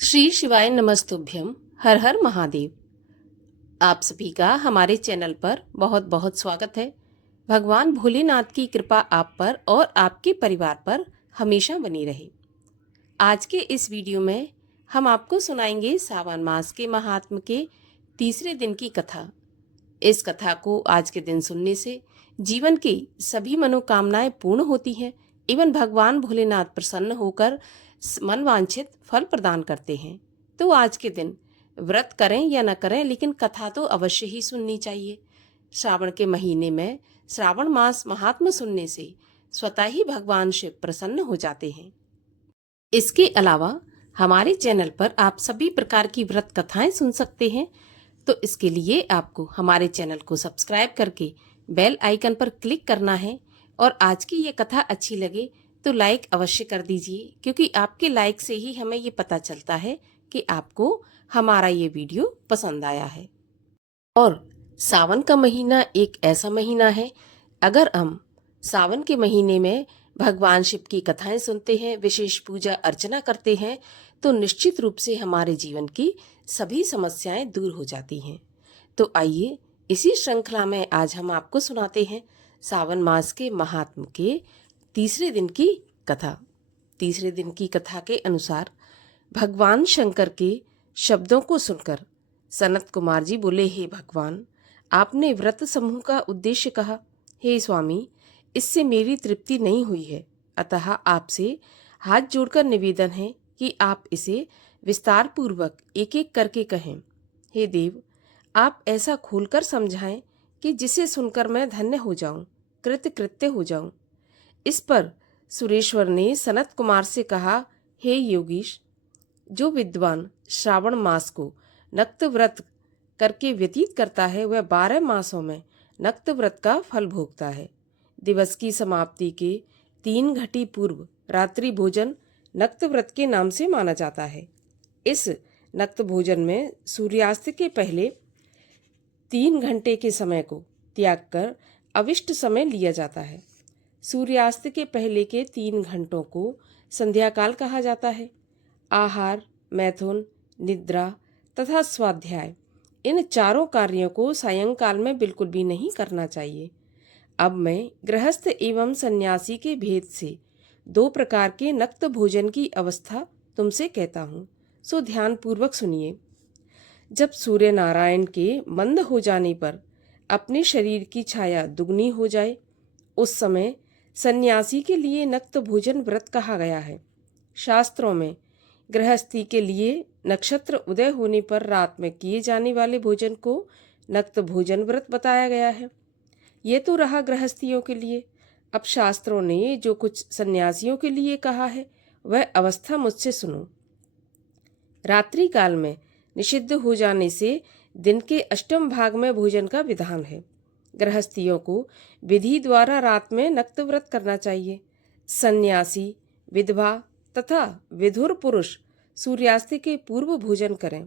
श्री शिवाय नमस्तुभ्यम। हर हर महादेव। आप सभी का हमारे चैनल पर बहुत बहुत स्वागत है। भगवान भोलेनाथ की कृपा आप पर और आपके परिवार पर हमेशा बनी रहे। आज के इस वीडियो में हम आपको सुनाएंगे सावन मास के महात्म के तीसरे दिन की कथा। इस कथा को आज के दिन सुनने से जीवन की सभी मनोकामनाएं पूर्ण होती हैं एवं भगवान भोलेनाथ प्रसन्न होकर मन वांछित फल प्रदान करते हैं। तो आज के दिन व्रत करें या न करें, लेकिन कथा तो अवश्य ही सुननी चाहिए। श्रावण के महीने में श्रावण मास महात्म सुनने से स्वतः ही भगवान शिव प्रसन्न हो जाते हैं। इसके अलावा हमारे चैनल पर आप सभी प्रकार की व्रत कथाएं सुन सकते हैं। तो इसके लिए आपको हमारे चैनल को सब्सक्राइब करके बेल आइकन पर क्लिक करना है और आज की ये कथा अच्छी लगे तो लाइक अवश्य कर दीजिए, क्योंकि आपके लाइक से ही हमें ये पता चलता है कि आपको हमारा ये वीडियो पसंद आया है। और सावन का महीना एक ऐसा महीना है, अगर हम सावन के महीने में भगवान शिव की कथाएं सुनते हैं, विशेष पूजा अर्चना करते हैं, तो निश्चित रूप से हमारे जीवन की सभी समस्याएं दूर हो जाती हैं। तो आइए इसी श्रृंखला में आज हम आपको सुनाते हैं सावन मास के महात्म के तीसरे दिन की कथा। तीसरे दिन की कथा के अनुसार भगवान शंकर के शब्दों को सुनकर सनत कुमार जी बोले, हे भगवान, आपने व्रत समूह का उद्देश्य कहा। हे स्वामी, इससे मेरी तृप्ति नहीं हुई है, अतः आपसे हाथ जोड़कर निवेदन है कि आप इसे विस्तार पूर्वक एक एक करके कहें। हे देव, आप ऐसा खोलकर समझाएं कि जिसे सुनकर मैं धन्य हो जाऊं, कृतकृत्य हो जाऊं। इस पर सुरेश्वर ने सनत कुमार से कहा, हे योगीश, जो विद्वान श्रावण मास को नक्त व्रत करके व्यतीत करता है, वह 12 मासों में नक्त व्रत का फल भोगता है। दिवस की समाप्ति के 3 घटी पूर्व रात्रि भोजन नक्त व्रत के नाम से माना जाता है। इस नक्त भोजन में सूर्यास्त के पहले 3 घंटे के समय को त्याग कर अविष्ट समय लिया जाता है। सूर्यास्त के पहले के 3 घंटों को संध्या काल कहा जाता है। आहार, मैथुन, निद्रा तथा स्वाध्याय, इन चारों कार्यों को सायंकाल में बिल्कुल भी नहीं करना चाहिए। अब मैं गृहस्थ एवं सन्यासी के भेद से 2 प्रकार के नक्त भोजन की अवस्था तुमसे कहता हूँ, सो ध्यान पूर्वक सुनिए। जब सूर्य नारायण के मंद हो जाने पर अपने शरीर की छाया दुगनी हो जाए, उस समय सन्यासी के लिए नक्त भोजन व्रत कहा गया है। शास्त्रों में गृहस्थी के लिए नक्षत्र उदय होने पर रात में किए जाने वाले भोजन को नक्त भोजन व्रत बताया गया है। ये तो रहा गृहस्थियों के लिए। अब शास्त्रों ने जो कुछ सन्यासियों के लिए कहा है, वह अवस्था मुझसे सुनो। रात्रि काल में निषिद्ध हो जाने से दिन के अष्टम भाग में भोजन का विधान है। गृहस्थियों को विधि द्वारा रात में नक्त व्रत करना चाहिए। सन्यासी, विधवा तथा विधुर पुरुष सूर्यास्त के पूर्व भोजन करें।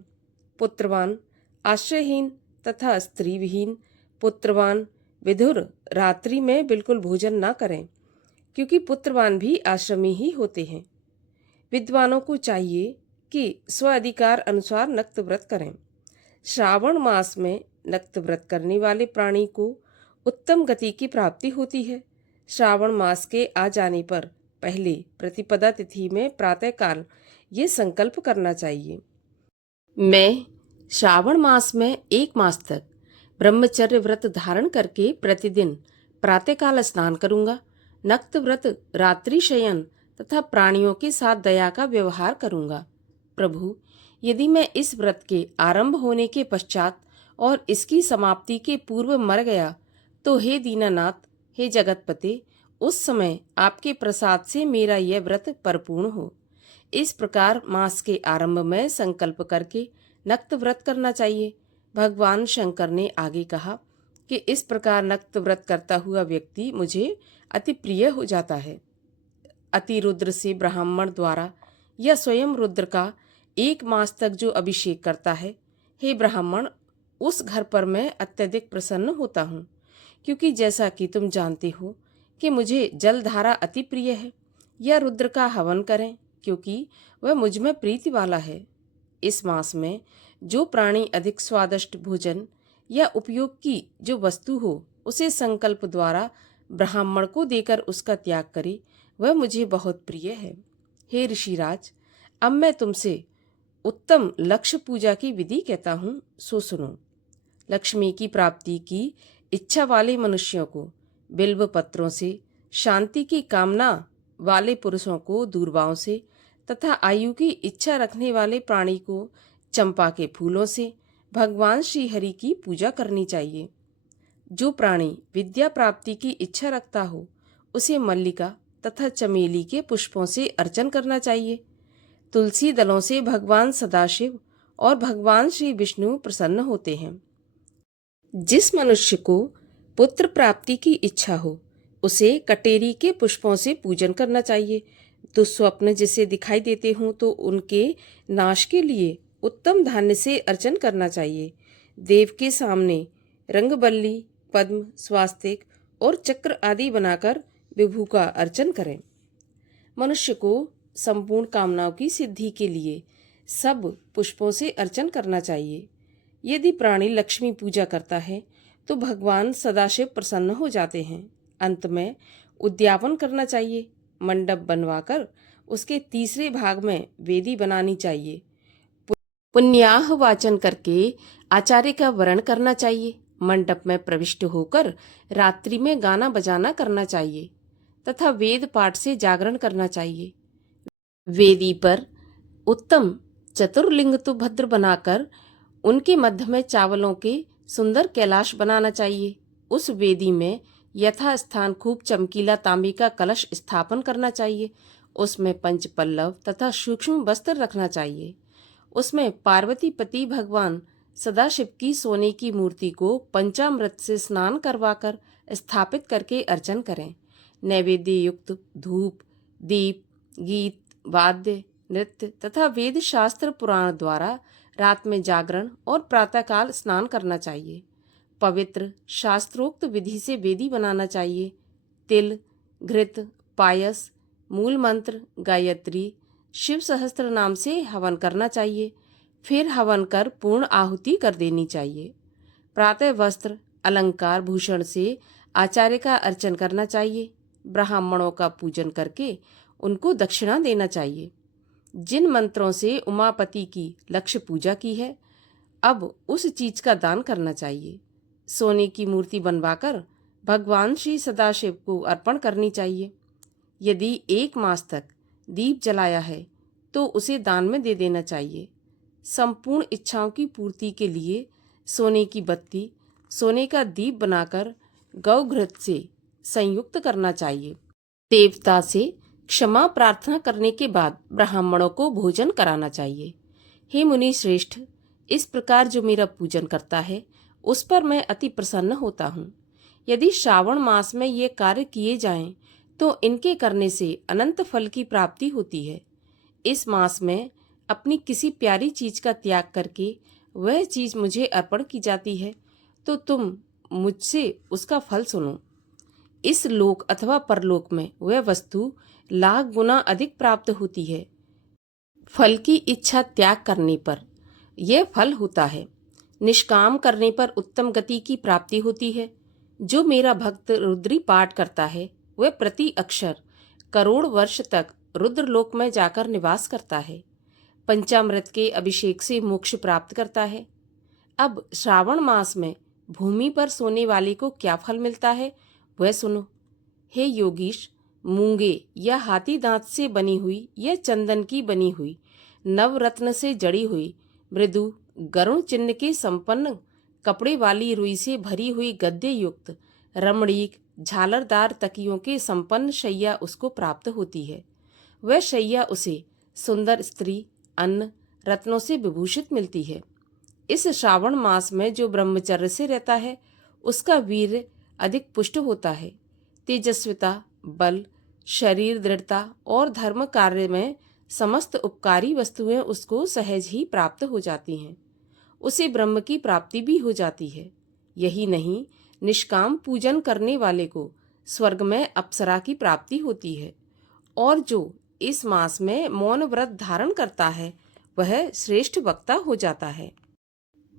पुत्रवान, आश्रयहीन तथा स्त्री विहीन, पुत्रवान, विधुर रात्रि में बिल्कुल भोजन ना करें, क्योंकि पुत्रवान भी आश्रमी ही होते हैं। विद्वानों को चाहिए कि स्वाधिकार अनुसार नक्त व्रत करें। श्रावण मास में नक्त व्रत करने वाले प्राणी को उत्तम गति की प्राप्ति होती है। श्रावण मास के आ जाने पर पहले प्रतिपदा तिथि में प्रातःकाल ये संकल्प करना चाहिए, मैं श्रावण मास में 1 मास तक ब्रह्मचर्य व्रत धारण करके प्रतिदिन प्रातःकाल स्नान करूंगा। नक्त व्रत, रात्रि शयन तथा प्राणियों के साथ दया का व्यवहार करूंगा। प्रभु, यदि मैं इस व्रत के आरंभ होने के पश्चात और इसकी समाप्ति के पूर्व मर गया, तो हे दीनानाथ, हे जगतपते, उस समय आपके प्रसाद से मेरा यह व्रत परिपूर्ण हो। इस प्रकार मास के आरंभ में संकल्प करके नक्त व्रत करना चाहिए। भगवान शंकर ने आगे कहा कि इस प्रकार नक्त व्रत करता हुआ व्यक्ति मुझे अति प्रिय हो जाता है। अति रुद्र से ब्राह्मण द्वारा या स्वयं रुद्र का 1 मास तक जो अभिषेक करता है, हे ब्राह्मण, उस घर पर मैं अत्यधिक प्रसन्न होता हूँ, क्योंकि जैसा कि तुम जानते हो कि मुझे जलधारा अति प्रिय है। या रुद्र का हवन करें, क्योंकि वह मुझ में प्रीति वाला है। इस मास में जो प्राणी अधिक स्वादिष्ट भोजन या उपयोग की जो वस्तु हो उसे संकल्प द्वारा ब्राह्मण को देकर उसका त्याग करे, वह मुझे बहुत प्रिय है। हे ऋषिराज, अब मैं तुमसे उत्तम लक्ष्य पूजा की विधि कहता हूँ, सो सुनो। लक्ष्मी की प्राप्ति की इच्छा वाले मनुष्यों को बिल्व पत्रों से, शांति की कामना वाले पुरुषों को दूर्वाओं से तथा आयु की इच्छा रखने वाले प्राणी को चंपा के फूलों से भगवान श्री हरि की पूजा करनी चाहिए। जो प्राणी विद्या प्राप्ति की इच्छा रखता हो उसे मल्लिका तथा चमेली के पुष्पों से अर्चन करना चाहिए। तुलसी दलों से भगवान सदाशिव और भगवान श्री विष्णु प्रसन्न होते हैं। जिस मनुष्य को पुत्र प्राप्ति की इच्छा हो उसे कटेरी के पुष्पों से पूजन करना चाहिए। दुस्वप्न जिसे दिखाई देते हों तो उनके नाश के लिए उत्तम धान्य से अर्चन करना चाहिए। देव के सामने रंगबल्ली, पद्म, स्वास्तिक और चक्र आदि बनाकर विभू का अर्चन करें। मनुष्य को संपूर्ण कामनाओं की सिद्धि के लिए सब पुष्पों से अर्चन करना चाहिए। यदि प्राणी लक्ष्मी पूजा करता है तो भगवान सदाशिव प्रसन्न हो जाते हैं। अंत में उद्यापन करना चाहिए। मंडप बनवाकर उसके तीसरे भाग में वेदी बनानी चाहिए। पुण्याह वाचन करके आचार्य का वरण करना चाहिए। मंडप में प्रविष्ट होकर रात्रि में गाना बजाना करना चाहिए तथा वेद पाठ से जागरण करना चाहिए। वेदी पर उत्तम चतुर्लिंग तो भद्र बनाकर उनके मध्य में चावलों के सुंदर कैलाश बनाना चाहिए। उस वेदी में यथा स्थान खूब चमकीला तांबे का कलश स्थापन करना चाहिए। उसमें पंच पल्लव तथा सूक्ष्म वस्त्र रखना चाहिए। उसमें पार्वती पति भगवान सदाशिव की सोने की मूर्ति को पंचामृत से स्नान करवाकर स्थापित करके अर्चन करें। नैवेद्य युक्त धूप, दीप, गीत, वाद्य, नृत्य तथा वेद शास्त्र पुराण द्वारा रात में जागरण और प्रातःकाल स्नान करना चाहिए। पवित्र शास्त्रोक्त विधि से वेदी बनाना चाहिए। तिल, घृत, पायस, मूल मंत्र, गायत्री, शिव सहस्त्र नाम से हवन करना चाहिए। फिर हवन कर पूर्ण आहुति कर देनी चाहिए। प्रातः वस्त्र, अलंकार, भूषण से आचार्य का अर्चन करना चाहिए। ब्राह्मणों का पूजन करके उनको दक्षिणा देना चाहिए। जिन मंत्रों से उमापति की लक्ष्य पूजा की है, अब उस चीज का दान करना चाहिए। सोने की मूर्ति बनवाकर भगवान श्री सदाशिव को अर्पण करनी चाहिए। यदि 1 मास तक दीप जलाया है तो उसे दान में दे देना चाहिए। संपूर्ण इच्छाओं की पूर्ति के लिए सोने की बत्ती, सोने का दीप बनाकर गौघृत से संयुक्त करना चाहिए। देवता से क्षमा प्रार्थना करने के बाद ब्राह्मणों को भोजन कराना चाहिए। हे मुनि श्रेष्ठ, इस प्रकार जो मेरा पूजन करता है उस पर मैं अति प्रसन्न होता हूँ। यदि श्रावण मास में ये कार्य किए जाएं तो इनके करने से अनंत फल की प्राप्ति होती है। इस मास में अपनी किसी प्यारी चीज का त्याग करके वह चीज मुझे अर्पण की जाती है तो तुम मुझसे उसका फल सुनो। इस लोक अथवा परलोक में वह वस्तु लाख गुना अधिक प्राप्त होती है। फल की इच्छा त्याग करने पर यह फल होता है। निष्काम करने पर उत्तम गति की प्राप्ति होती है। जो मेरा भक्त रुद्री पाठ करता है वह प्रति अक्षर करोड़ वर्ष तक रुद्रलोक में जाकर निवास करता है। पंचामृत के अभिषेक से मोक्ष प्राप्त करता है। अब श्रावण मास में भूमि पर सोने वाले को क्या फल मिलता है वह सुनो। हे योगीश, मूंगे या हाथी दांत से बनी हुई या चंदन की बनी हुई, नवरत्न से जड़ी हुई, मृदु गरुण चिन्ह के संपन्न कपड़े वाली रुई से भरी हुई गद्दे युक्त, रमणीक झालरदार तकियों के संपन्न शैया उसको प्राप्त होती है। वह शैया उसे सुंदर स्त्री, अन्न, रत्नों से विभूषित मिलती है। इस श्रावण मास में जो ब्रह्मचर्य से रहता है उसका वीर्य अधिक पुष्ट होता है। तेजस्विता, बल, शरीर दृढ़ता और धर्म कार्य में समस्त उपकारी वस्तुएं उसको सहज ही प्राप्त हो जाती हैं। उसे ब्रह्म की प्राप्ति भी हो जाती है। यही नहीं, निष्काम पूजन करने वाले को स्वर्ग में अप्सरा की प्राप्ति होती है। और जो इस मास में मौन व्रत धारण करता है वह श्रेष्ठ वक्ता हो जाता है।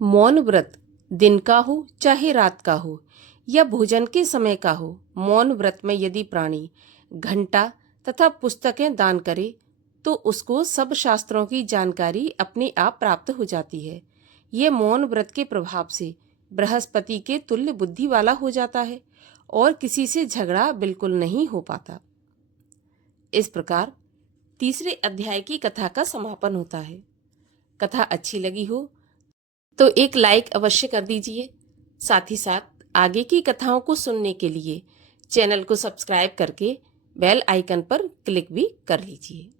मौन व्रत दिन का हो चाहे रात का हो या भोजन के समय का हो, मौन व्रत में यदि प्राणी घंटा तथा पुस्तकें दान करे तो उसको सब शास्त्रों की जानकारी अपने आप प्राप्त हो जाती है। ये मौन व्रत के प्रभाव से बृहस्पति के तुल्य बुद्धि वाला हो जाता है और किसी से झगड़ा बिल्कुल नहीं हो पाता। इस प्रकार तीसरे अध्याय की कथा का समापन होता है। कथा अच्छी लगी हो तो एक लाइक अवश्य कर दीजिए। साथ ही साथ आगे की कथाओं को सुनने के लिए चैनल को सब्सक्राइब करके बेल आइकन पर क्लिक भी कर लीजिए।